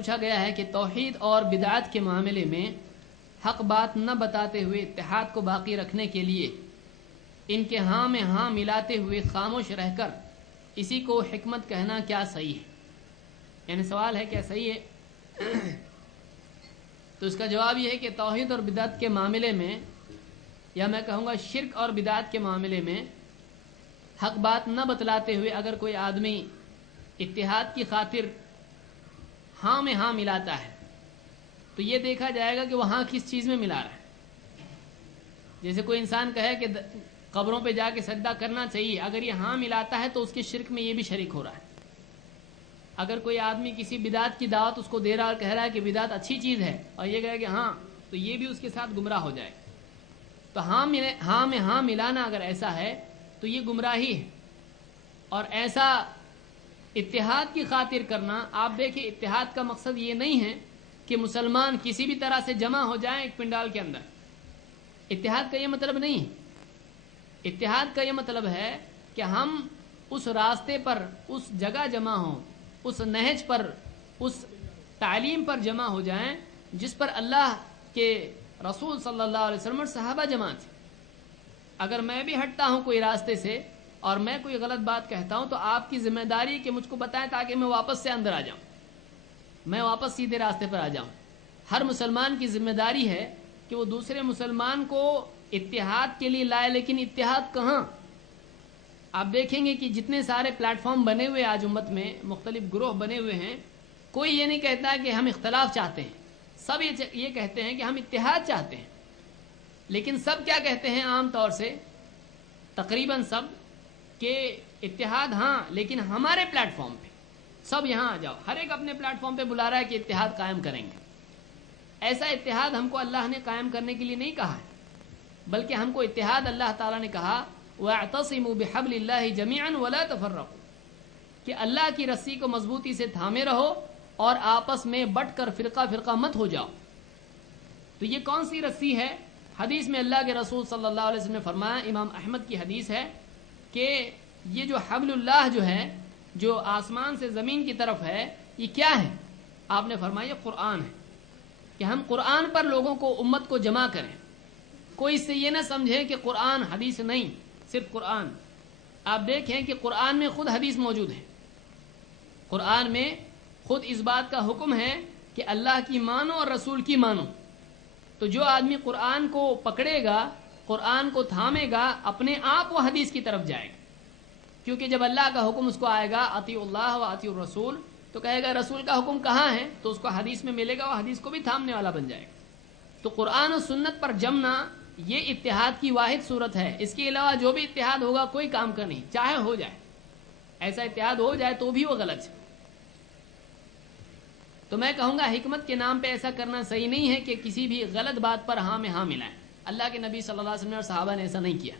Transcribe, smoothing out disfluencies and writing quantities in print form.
پوچھا گیا ہے کہ توحید اور بدعت کے معاملے میں حق بات نہ بتاتے ہوئے اتحاد کو باقی رکھنے کے لیے ان کے ہاں میں ہاں ملاتے ہوئے خاموش رہ کر اسی کو حکمت کہنا کیا صحیح ہے؟ یعنی سوال ہے کیا صحیح ہے؟ تو اس کا جواب یہ ہے کہ توحید اور بدعت کے معاملے میں، یا میں کہوں گا شرک اور بدعت کے معاملے میں، حق بات نہ بتلاتے ہوئے اگر کوئی آدمی اتحاد کی خاطر ہاں میں ہاں ملاتا ہے تو یہ دیکھا جائے گا کہ وہ ہاں کس چیز میں ملا رہا ہے۔ جیسے کوئی انسان کہے کہ قبروں پہ جا کے سجدہ کرنا چاہیے، اگر یہ ہاں ملاتا ہے تو اس کے شرک میں یہ بھی شریک ہو رہا ہے۔ اگر کوئی آدمی کسی بدعت کی دعوت اس کو دے رہا اور کہہ رہا ہے کہ بدعت اچھی چیز ہے اور یہ کہے کہ ہاں، تو یہ بھی اس کے ساتھ گمراہ ہو جائے۔ تو ہاں میں ہاں ملانا اگر ایسا ہے تو یہ گمراہی ہے، اور ایسا اتحاد کی خاطر کرنا، آپ دیکھیں اتحاد کا مقصد یہ نہیں ہے کہ مسلمان کسی بھی طرح سے جمع ہو جائیں ایک پنڈال کے اندر۔ اتحاد کا یہ مطلب نہیں ہے۔ اتحاد کا یہ مطلب ہے کہ ہم اس راستے پر، اس جگہ جمع ہوں، اس نہج پر، اس تعلیم پر جمع ہو جائیں جس پر اللہ کے رسول صلی اللہ علیہ وسلم اور صحابہ جمع تھے۔ اگر میں بھی ہٹتا ہوں کوئی راستے سے اور میں کوئی غلط بات کہتا ہوں تو آپ کی ذمہ داری کہ مجھ کو بتائیں تاکہ میں واپس سے اندر آ جاؤں، میں واپس سیدھے راستے پر آ جاؤں۔ ہر مسلمان کی ذمہ داری ہے کہ وہ دوسرے مسلمان کو اتحاد کے لیے لائے، لیکن اتحاد کہاں؟ آپ دیکھیں گے کہ جتنے سارے پلیٹ فارم بنے ہوئے آج امت میں، مختلف گروہ بنے ہوئے ہیں، کوئی یہ نہیں کہتا کہ ہم اختلاف چاہتے ہیں، سب یہ کہتے ہیں کہ ہم اتحاد چاہتے ہیں۔ لیکن سب کیا کہتے ہیں عام طور سے، تقریباً سب، کہ اتحاد ہاں لیکن ہمارے پلیٹ فارم پہ، سب یہاں آ جاؤ، ہر ایک اپنے پلیٹ فارم پہ بلا رہا ہے کہ اتحاد قائم کریں گے۔ ایسا اتحاد ہم کو اللہ نے قائم کرنے کے لیے نہیں کہا ہے، بلکہ ہم کو اتحاد اللہ تعالیٰ نے کہا وَاعْتَصِمُوا بِحَبْلِ اللَّهِ جَمِيعًا وَلَا تَفَرَّقُوا، کہ اللہ کی رسی کو مضبوطی سے تھامے رہو اور آپس میں بٹ کر فرقہ فرقہ مت ہو جاؤ۔ تو یہ کون سی رسی ہے؟ حدیث میں اللہ کے رسول صلی اللہ علیہ وسلم نے فرمایا، امام احمد کی حدیث ہے، کہ یہ جو حبل اللہ جو ہے، جو آسمان سے زمین کی طرف ہے، یہ کیا ہے؟ آپ نے فرمایا یہ قرآن ہے، کہ ہم قرآن پر لوگوں کو، امت کو جمع کریں۔ کوئی اس سے یہ نہ سمجھے کہ قرآن حدیث نہیں، صرف قرآن۔ آپ دیکھیں کہ قرآن میں خود حدیث موجود ہے، قرآن میں خود اس بات کا حکم ہے کہ اللہ کی مانو اور رسول کی مانو۔ تو جو آدمی قرآن کو پکڑے گا، قرآن کو تھامے گا، اپنے آپ وہ حدیث کی طرف جائے گا، کیونکہ جب اللہ کا حکم اس کو آئے گا اطیعوا اللہ و اطیعوا الرسول، تو کہے گا رسول کا حکم کہاں ہے؟ تو اس کو حدیث میں ملے گا، وہ حدیث کو بھی تھامنے والا بن جائے گا۔ تو قرآن و سنت پر جمنا یہ اتحاد کی واحد صورت ہے، اس کے علاوہ جو بھی اتحاد ہوگا کوئی کام کا نہیں، چاہے ہو جائے، ایسا اتحاد ہو جائے تو بھی وہ غلط ہے۔ تو میں کہوں گا حکمت کے نام پہ ایسا کرنا صحیح نہیں ہے کہ کسی بھی غلط بات پر ہاں میں ہاں ملائیں۔ اللہ کے نبی صلی اللہ علیہ وسلم اور صحابہ نے ایسا نہیں کیا۔